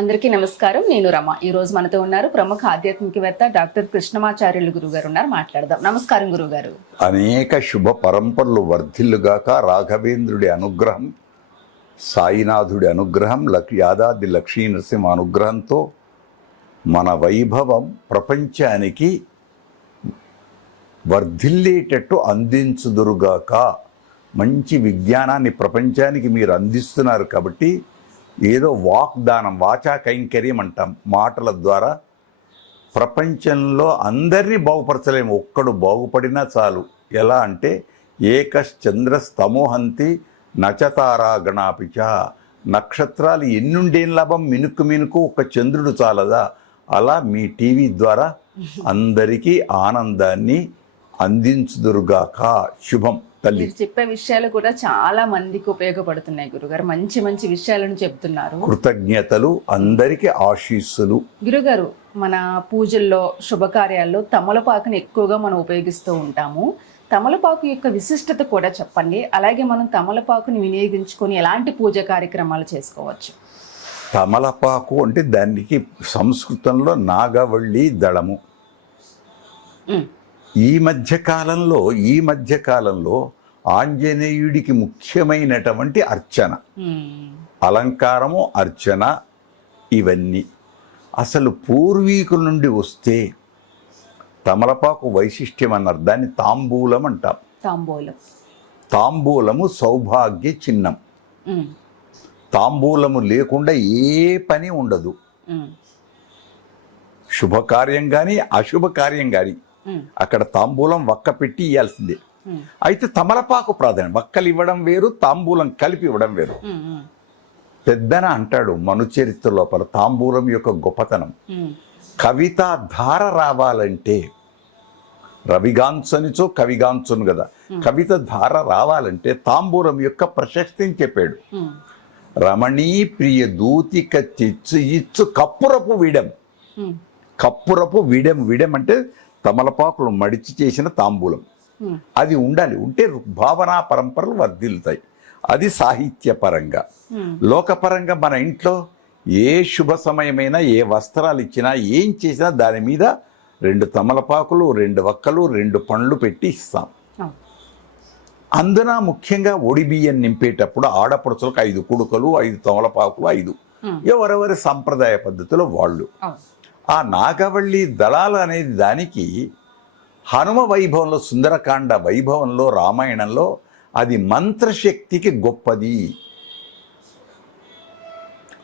అందరికీ నమస్కారం. నేను రమ. ఈ రోజు మనతో ఉన్నారు ప్రముఖ ఆధ్యాత్మికవేత్త డాక్టర్ కృష్ణమాచార్యులు గురుగారు ఉన్నారు. మాట్లాడదాం. నమస్కారం గురుగారు. అనేక శుభ పరంపరలు వర్ధిల్లుగాక. రాఘవేంద్రుడి అనుగ్రహం, సాయినాథుడి అనుగ్రహం, యాదాద్రి లక్ష్మీ నరసింహ అనుగ్రహంతో మన వైభవం ప్రపంచానికి వర్ధిల్లేటట్టు అందించుదురుగాక. మంచి విజ్ఞానాన్ని ప్రపంచానికి మీరు అందిస్తున్నారు కాబట్టి ఏదో వాగ్దానం, వాచా కైంకర్యం అంటాం, మాటల ద్వారా ప్రపంచంలో అందరినీ బాగుపరచలేము. ఒక్కడు బాగుపడినా చాలు. ఎలా అంటే ఏకశ్చంద్రస్తమోహంతి నచతారా గణాపిచ. నక్షత్రాలు ఎన్నుండేం లాభం, మినుకు మినుకు ఒక చంద్రుడు చాలదా? అలా మీ టీవీ ద్వారా అందరికీ ఆనందాన్ని అందించుదురుగాక. శుభం తల్లి. మీరు చెప్పే విషయాలు కూడా చాలా మందికి ఉపయోగపడుతున్నాయి గురుగారు. మంచి మంచి విషయాలను చెప్తున్నారు. కృతజ్ఞతలు, అందరికీ ఆశీస్సులు. గురుగారు, మన పూజల్లో, శుభకార్యాల్లో తమలపాకుని ఎక్కువగా మనం ఉపయోగిస్తూ ఉంటాము. తమలపాకు యొక్క విశిష్టత కూడా చెప్పండి. అలాగే మనం తమలపాకుని వినియోగించుకొని ఎలాంటి పూజ కార్యక్రమాలు చేసుకోవచ్చు? తమలపాకు అంటే దానికి సంస్కృతంలో నాగవల్లి దళము. ఈ మధ్య కాలంలో ఆంజనేయుడికి ముఖ్యమైనటువంటి అర్చన, అలంకారము, అర్చన, ఇవన్నీ అసలు పూర్వీకుల నుండి వస్తే తమలపాకు వైశిష్ట్యం అన్నారు. దాన్ని తాంబూలం అంటాం. తాంబూలము సౌభాగ్య చిహ్నం. తాంబూలము లేకుండా ఏ పని ఉండదు. శుభకార్యం కానీ అశుభకార్యం కానీ అక్కడ తాంబూలం వక్క పెట్టి ఇవ్వాల్సిందే. అయితే తమలపాకు ప్రాధాన్యం. వక్కలు ఇవ్వడం వేరు, తాంబూలం కలిపి ఇవ్వడం వేరు. పెద్దన అంటాడు మనుచరిత్ర లోపల తాంబూలం యొక్క గొప్పతనం. కవిత ధార రావాలంటే, రవిగాంచనిచో కవిగాంచును కదా, కవిత ధార రావాలంటే తాంబూలం యొక్క ప్రశస్తిని చెప్పాడు. రమణీ ప్రియ దూతిక చిచ్చు ఇచ్చు కప్పురపు విడం. కప్పురపు విడం. విడం అంటే తమలపాకులు మడిచి చేసిన తాంబూలం. అది ఉండాలి. ఉంటే భావనా పరంపరలు వర్ధిల్లుతాయి. అది సాహిత్యపరంగా. లోకపరంగా మన ఇంట్లో ఏ శుభ సమయమైనా, ఏ వస్త్రాలు ఇచ్చినా, ఏం చేసినా దాని మీద 2 తమలపాకులు, 2 వక్కలు, 2 పండ్లు పెట్టి ఇస్తాం. అందున ముఖ్యంగా ఒడి బియ్యం నింపేటప్పుడు ఆడపడుచులకు 5 కుడుకలు, 5 తమలపాకులు, 5 ఎవరెవరి సంప్రదాయ పద్ధతిలో వాళ్ళు. ఆ నాగవల్లి దళాలు అనేది దానికి హనుమ వైభవంలో, సుందరకాండ వైభవంలో, రామాయణంలో అది మంత్రశక్తికి గొప్పది.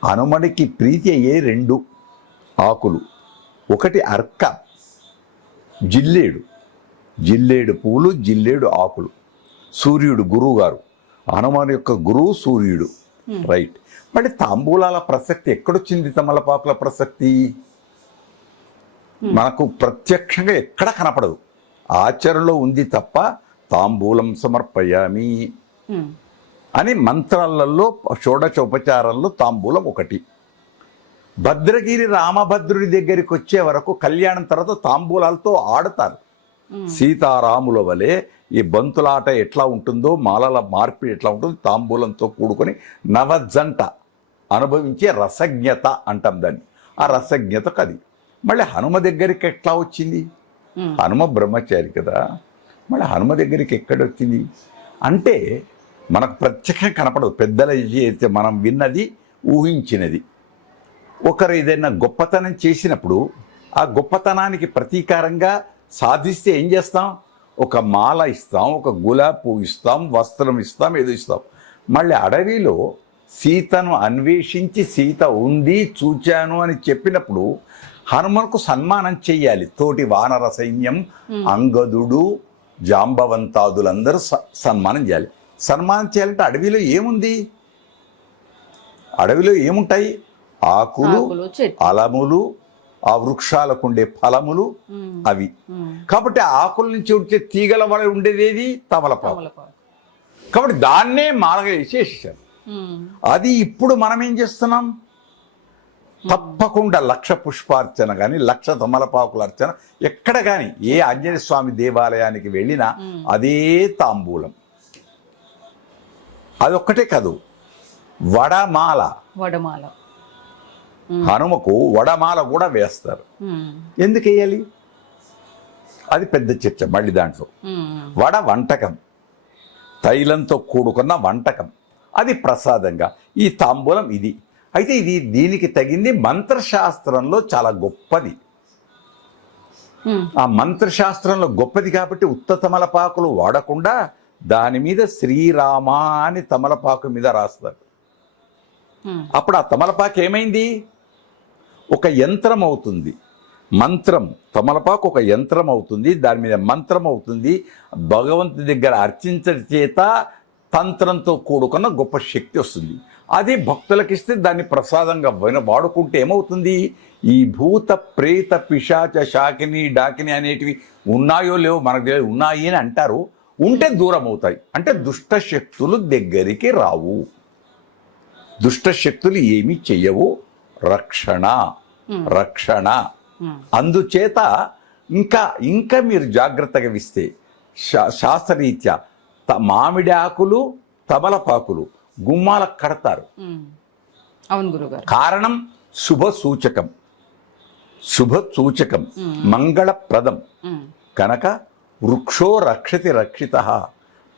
హనుమడికి ప్రీతి అయ్యే 2 ఆకులు. ఒకటి అర్క, జిల్లేడు పూలు, జిల్లేడు ఆకులు. సూర్యుడు గురువు గారు, హనుమాన్ యొక్క గురువు సూర్యుడు. రైట్. మరి తాంబూలాల ప్రసక్తి ఎక్కడొచ్చింది? తమలపాకుల ప్రసక్తి మనకు ప్రత్యక్షంగా ఎక్కడ కనపడదు. ఆచరణలో ఉంది తప్ప తాంబూలం సమర్పయామి అని మంత్రాలలో, షోడశోపచారాల్లో తాంబూలం ఒకటి. భద్రగిరి రామభద్రుడి దగ్గరికి వచ్చే వరకు కళ్యాణం తర్వాత తాంబూలాలతో ఆడతారు. సీతారాముల వలె ఈ బంతులాట ఎట్లా ఉంటుందో, మాలల మార్పిడి ఎట్లా ఉంటుందో, తాంబూలంతో కూడుకొని నవజంట అనుభవించే రసజ్ఞత అంటాం దాన్ని. ఆ రసజ్ఞతకు అది. మళ్ళీ హనుమ దగ్గరికి ఎట్లా వచ్చింది? హనుమ బ్రహ్మచారి కదా, మళ్ళీ హనుమ దగ్గరికి ఎక్కడొచ్చింది అంటే మనకు ప్రత్యక్షంగా కనపడదు. పెద్దల అయితే మనం విన్నది, ఊహించినది. ఒకరు ఏదైనా గొప్పతనం చేసినప్పుడు ఆ గొప్పతనానికి ప్రతీకారంగా సాధిస్తే ఏం చేస్తాం? ఒక మాల ఇస్తాం, ఒక గులాబీ పువ్వు ఇస్తాం, వస్త్రం ఇస్తాం, ఏదో ఇస్తాం. మళ్ళీ అడవిలో సీతను అన్వేషించి సీత ఉంది, చూచాను అని చెప్పినప్పుడు హనుమన్కు సన్మానం చెయ్యాలి. తోటి వానర సైన్యం, అంగదుడు, జాంబవంతాదులందరూ సన్మానం చేయాలి. సన్మానం చేయాలంటే అడవిలో ఏముంది? అడవిలో ఏముంటాయి? ఆకులు, అలములు, ఆ వృక్షాలకు ఉండే ఫలములు అవి. కాబట్టి ఆ ఆకుల నుంచి వచ్చే తీగల వల్ల ఉండేది తమలపాకు. కాబట్టి దాన్నే మాలగా వేసేసారు. అది ఇప్పుడు మనం ఏం చేస్తున్నాం? తప్పకుండా 1,00,000 పుష్పార్చన కానీ, 1,00,000 తమలపాకుల అర్చన ఎక్కడ కానీ, ఏ ఆంజనేయ స్వామి దేవాలయానికి వెళ్ళినా అదే తాంబూలం. అదొక్కటే కాదు, వడమాల. హనుమకు వడమాల కూడా వేస్తారు. ఎందుకు వేయాలి? అది పెద్ద చర్చ మళ్ళీ దాంట్లో. వడ వంటకం, తైలంతో కూడుకున్న వంటకం, అది ప్రసాదంగా. ఈ తాంబూలం ఇది. అయితే ఇది దీనికి తగింది మంత్రశాస్త్రంలో చాలా గొప్పది. ఆ మంత్రశాస్త్రంలో గొప్పది కాబట్టి ఉత్త తమలపాకులు వాడకుండా దాని మీద శ్రీరామ అని తమలపాకు మీద రాస్తారు. అప్పుడు ఆ తమలపాకు ఏమైంది? ఒక యంత్రం అవుతుంది. మంత్రం, తమలపాకు ఒక యంత్రం అవుతుంది, దాని మీద మంత్రం అవుతుంది. భగవంతుడి దగ్గర అర్చించడం చేత తంత్రంతో కూడుకున్న గొప్ప శక్తి వస్తుంది. అది భక్తులకు ఇస్తే దాన్ని ప్రసాదంగా వాడుకుంటే ఏమవుతుంది? ఈ భూత ప్రేత పిశాచ శాకిని డాకిని అనేటివి ఉన్నాయో లేవో మనకు తెలియదు, ఉన్నాయి అని అంటారు. ఉంటే దూరం అవుతాయి. అంటే దుష్ట శక్తులు దగ్గరికి రావు, దుష్ట శక్తులు ఏమీ చెయ్యవు. రక్షణ రక్షణ. అందుచేత ఇంకా మీరు జాగ్రత్తగా ఇస్తే శాస్త్రరీత్యా మామిడి ఆకులు తమలపాకులు గుమ్మాలకు కడతారు. అవును గురుగారు. కారణం శుభ సూచకం, శుభ సూచకం, మంగళప్రదం కనుక. వృక్షో రక్షతి రక్షిత.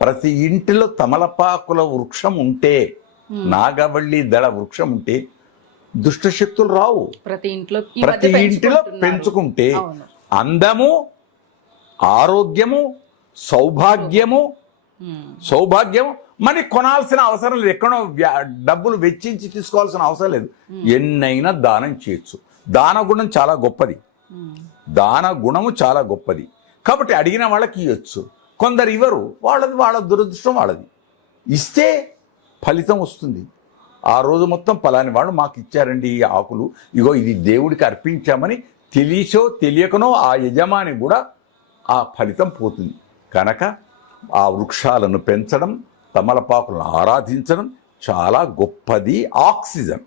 ప్రతి ఇంటిలో తమలపాకుల వృక్షం ఉంటే, నాగవల్లి దళ వృక్షం ఉంటే దుష్టశక్తులు రావు. ప్రతి ఇంటిలో పెంచుకుంటే అందము, ఆరోగ్యము, సౌభాగ్యము మరి కొనాల్సిన అవసరం లేదు. ఎక్కడో డబ్బులు వెచ్చించి తీసుకోవాల్సిన అవసరం లేదు. ఎన్నైనా దానం చేయొచ్చు. దాన గుణం చాలా గొప్పది, దాన గుణము చాలా గొప్పది. కాబట్టి అడిగిన వాళ్ళకి ఇవ్వచ్చు. కొందరు ఇవ్వరు, వాళ్ళ దురదృష్టం వాళ్ళది. ఇస్తే ఫలితం వస్తుంది. ఆ రోజు మొత్తం పలాని వాళ్ళు మాకు ఇచ్చారండి ఈ ఆకులు, ఇగో ఇది దేవుడికి అర్పించామని తెలిసో తెలియకనో ఆ యజమాని కూడా ఆ ఫలితం పోతుంది. కనుక ఆ వృక్షాలను పెంచడం, తమలపాకులను ఆరాధించడం చాలా గొప్పది. ఆక్సిజన్.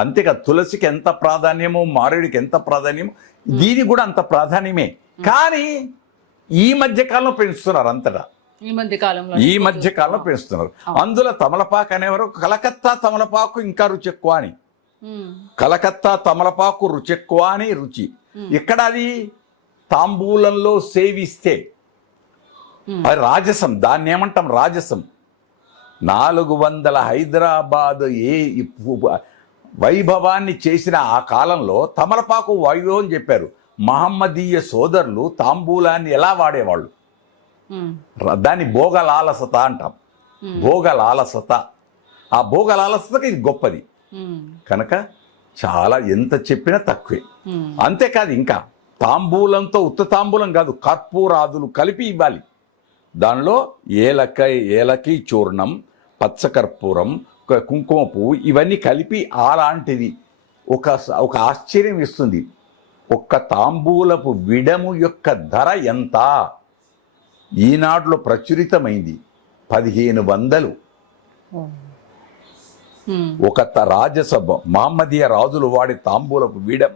అంతేకాదు, తులసికి ఎంత ప్రాధాన్యమో, మారేడుకి ఎంత ప్రాధాన్యమో, దీని కూడా అంత ప్రాధాన్యమే. కానీ ఈ మధ్యకాలంలో పెంచుతున్నారు అంతటా. ఈ మధ్య కాలంలో పెంచుతున్నారు. అందులో తమలపాకు అనేవారు కలకత్తా తమలపాకు ఇంకా రుచి ఎక్కువ అని. కలకత్తా తమలపాకు రుచి ఎక్కువ అని రుచి. ఇక్కడ అది తాంబూలంలో సేవిస్తే అది రాజసం. దాన్ని ఏమంటాం? రాజసం. 400 హైదరాబాద్ వైభవాన్ని చేసిన ఆ కాలంలో తమలపాకు వైభవం అని చెప్పారు. మహమ్మదీయ సోదరులు తాంబూలాన్ని ఎలా వాడేవాళ్ళు? దాన్ని భోగలాలసత అంటాం. భోగలాలసత. ఆ భోగలాలసతకి ఇది గొప్పది. కనుక చాలా ఎంత చెప్పినా తక్కువే. అంతేకాదు, ఇంకా తాంబూలంతో ఉత్త తాంబూలం కాదు, కర్పూరాదులు కలిపి ఇవ్వాలి. దానిలో ఏలకి చూర్ణం, పచ్చకర్పూరం, కుంకుమ పువ్వు ఇవన్నీ కలిపి అలాంటిది ఒక ఆశ్చర్యం ఇస్తుంది. ఒక్క తాంబూలపు విడము యొక్క ధర ఎంత? ఈనాడులో ప్రచురితమైంది 1500. ఒక రాజసభ మహమ్మదీయ రాజులు వాడి తాంబూలపు విడం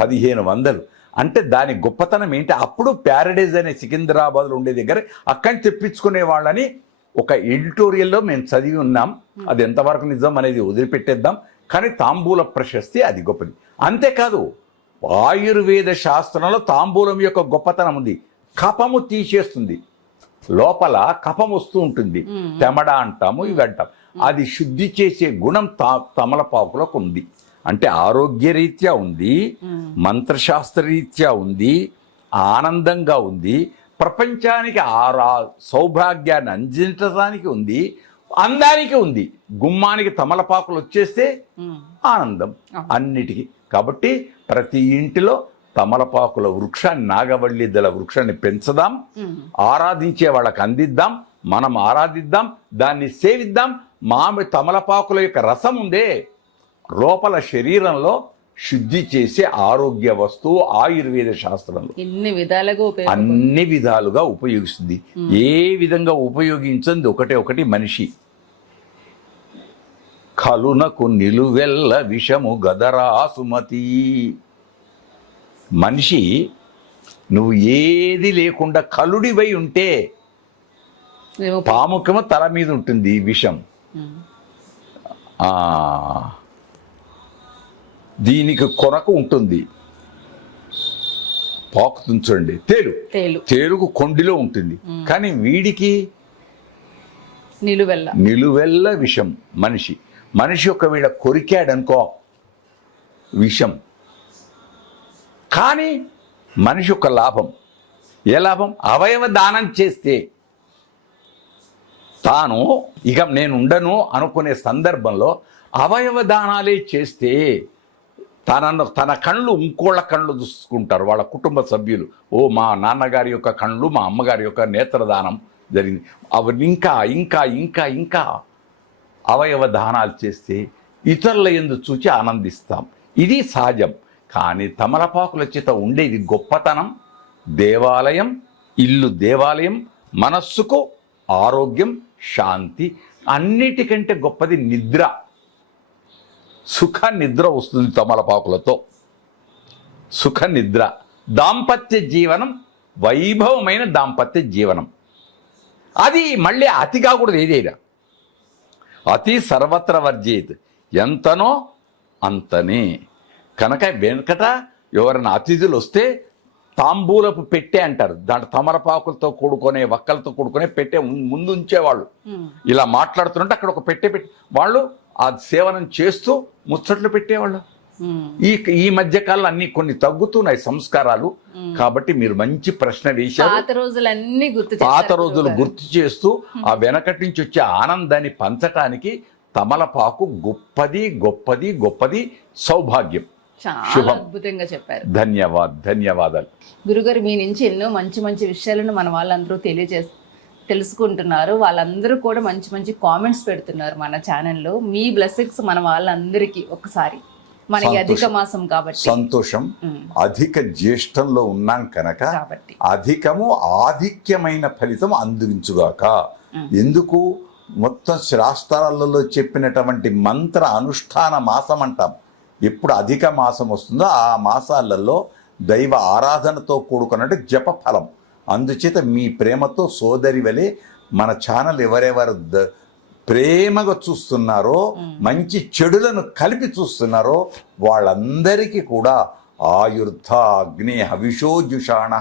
1500. అంటే దాని గొప్పతనం ఏంటి? అప్పుడు ప్యారడైజ్ అనే సికింద్రాబాద్లో ఉండే దగ్గర అక్కడి తెప్పించుకునే వాళ్ళని ఒక ఎడిటోరియల్లో మేము చదివి ఉన్నాం. అది ఎంతవరకు నిజం అనేది వదిలిపెట్టేద్దాం. కానీ తాంబూల ప్రశస్తి అది గొప్పది. అంతేకాదు, ఆయుర్వేద శాస్త్రంలో తాంబూలం యొక్క గొప్పతనం ఉంది. కఫము తీసేస్తుంది. లోపల కఫం వస్తూ ఉంటుంది, తెమడ అంటాము, ఇవి అంటాం. అది శుద్ధి చేసే గుణం తమలపాకులకు ఉంది. అంటే ఆరోగ్యరీత్యా ఉంది, మంత్రశాస్త్రరీత్యా ఉంది, ఆనందంగా ఉంది, ప్రపంచానికి సౌభాగ్యాన్ని అందించడానికి ఉంది, అందానికి ఉంది. గుమ్మానికి తమలపాకులు వచ్చేస్తే ఆనందం అన్నిటికీ. కాబట్టి ప్రతి ఇంటిలో తమలపాకుల వృక్షాన్ని, నాగవల్లి దళ వృక్షాన్ని పెంచుదాం, ఆరాధించే వాళ్ళకి అందిద్దాం, మనం ఆరాధిద్దాం, దాన్ని సేవిద్దాం. తమలపాకుల యొక్క రసం ఉందే లోపల శరీరంలో శుద్ధి చేసే ఆరోగ్య వస్తువు. ఆయుర్వేద శాస్త్రంలో అన్ని విధాలుగా ఉపయోగిస్తుంది. ఏ విధంగా ఉపయోగించింది ఒకటి మనిషి. కలునకు నిలువెల్ల విషము గదరా సుమతి. మనిషి నువ్వు ఏది లేకుండా కలుడివై ఉంటే పాముకేమో తల మీద ఉంటుంది విషం, దీనికి కొరకు ఉంటుంది, పాకుతుంది చూడండి, తేలుకు కొండిలో ఉంటుంది. కానీ వీడికి నిలువెల్ల విషం. మనిషి ఒకవేళ కొరికాడనుకో విషం. కానీ మనిషి యొక్క లాభం, ఏ లాభం? అవయవ దానం చేస్తే తాను ఇక నేను ఉండను అనుకునే సందర్భంలో అవయవ దానాలే చేస్తే తన కళ్ళు ఇంకోళ్ళ కళ్ళు చూసుకుంటారు వాళ్ళ కుటుంబ సభ్యులు. ఓ మా నాన్నగారి యొక్క కళ్ళు, మా అమ్మగారి యొక్క నేత్రదానం జరిగింది. అవి ఇంకా ఇంకా ఇంకా ఇంకా అవయవ దానాలు చేస్తే ఇతరుల యందు చూచి ఆనందిస్తాం. ఇది సహజం. కానీ తమలపాకుల చేత ఉండేది గొప్పతనం. దేవాలయం, ఇల్లు దేవాలయం, మనస్సుకు ఆరోగ్యం, శాంతి. అన్నిటికంటే గొప్పది నిద్ర. సుఖ నిద్ర వస్తుంది తమలపాకులతో. సుఖ నిద్ర, దాంపత్య జీవనం, వైభవమైన దాంపత్య జీవనం. అది మళ్ళీ అతి కాకూడదు. ఏదైనా అతి సర్వత్ర వర్జేత్. ఎంతనో అంతనే. కనుక వెనకట ఎవరైనా అతిథులు వస్తే తాంబూలపు పెట్టే అంటారు. దాంట్లో తమలపాకులతో కూడుకునే, వక్కలతో కూడుకునే పెట్టే ముందు ఉంచేవాళ్ళు. ఇలా మాట్లాడుతుంటే అక్కడ ఒక పెట్టే పెట్టి వాళ్ళు ఆ సేవనం చేస్తూ ముచ్చట్లు పెట్టేవాళ్ళు. ఈ మధ్య కాలంలో అన్ని కొన్ని తగ్గుతున్నాయి సంస్కారాలు. కాబట్టి మీరు మంచి ప్రశ్న వేశారు. పాత రోజులు గుర్తు చేస్తూ ఆ వెనకటి నుంచి వచ్చే ఆనందాన్ని పంచటానికి తమలపాకు గొప్పది గొప్పది గొప్పది సౌభాగ్యం. చాలా అద్భుతంగా చెప్పారు. ధన్యవాదాలు గురుగారు. మీ నుంచి ఎన్నో మంచి మంచి విషయాలను మన వాళ్ళందరూ తెలుసుకుంటున్నారు. వాళ్ళందరూ కూడా మంచి మంచి కామెంట్స్ పెడుతున్నారు మన ఛానల్లో. మీ బ్లెస్సింగ్స్ మన వాళ్ళందరికీ ఒకసారి. మనకి అధిక మాసం కాబట్టి సంతోషం. అధిక జ్యేష్ఠంలో ఉన్నాం కనుక అధికము ఆధిక్యమైన ఫలితం అందించుగాక. ఎందుకు? మొత్తం శాస్త్రాలలో చెప్పినటువంటి మంత్ర అనుష్ఠాన మాసం అంటాం. ఎప్పుడు అధిక మాసం వస్తుందో ఆ మాసాలలో దైవ ఆరాధనతో కూడుకున్నట్టు జప ఫలం. అందుచేత మీ ప్రేమతో సోదరి వలె మన ఛానల్ ఎవరెవరు ప్రేమగా చూస్తున్నారో, మంచి చెడులను కలిపి చూస్తున్నారో వాళ్ళందరికీ కూడా ఆయుర్ధ అగ్నే హవిషోజుషాణ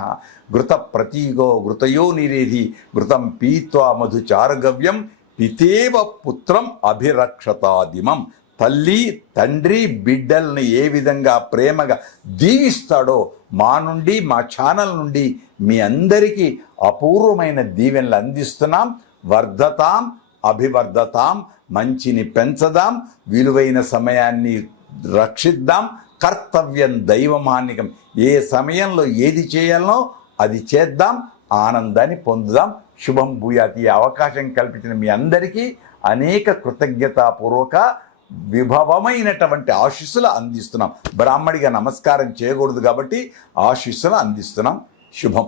ఘృత ప్రతీగో ఘృతయో నిరేధి ఘృతం పీత్వా మధుచారగవ్యం పితేవ పుత్రం అభిరక్షతాదిమం. తల్లి తండ్రి బిడ్డల్ని ఏ విధంగా ప్రేమగా దీవిస్తాడో మా నుండి, మా ఛానల్ నుండి మీ అందరికీ అపూర్వమైన దీవెనలు అందిస్తున్నాం. వర్ధతాం అభివర్ధతాం. మంచిని పెంచదాం, విలువైన సమయాన్ని రక్షిద్దాం. కర్తవ్యం దైవమాన్నికం. ఏ సమయంలో ఏది చేయాలనో అది చేద్దాం, ఆనందాన్ని పొందుదాం. శుభం భూయాత్. ఈ అవకాశం కల్పించిన మీ అందరికీ అనేక కృతజ్ఞతాపూర్వక విభవమైనటువంటి ఆశీస్సులు అందిస్తున్నాం. బ్రాహ్మడిగా నమస్కారం చేయకూడదు కాబట్టి ఆశీస్సులు అందిస్తున్నాం. శుభం.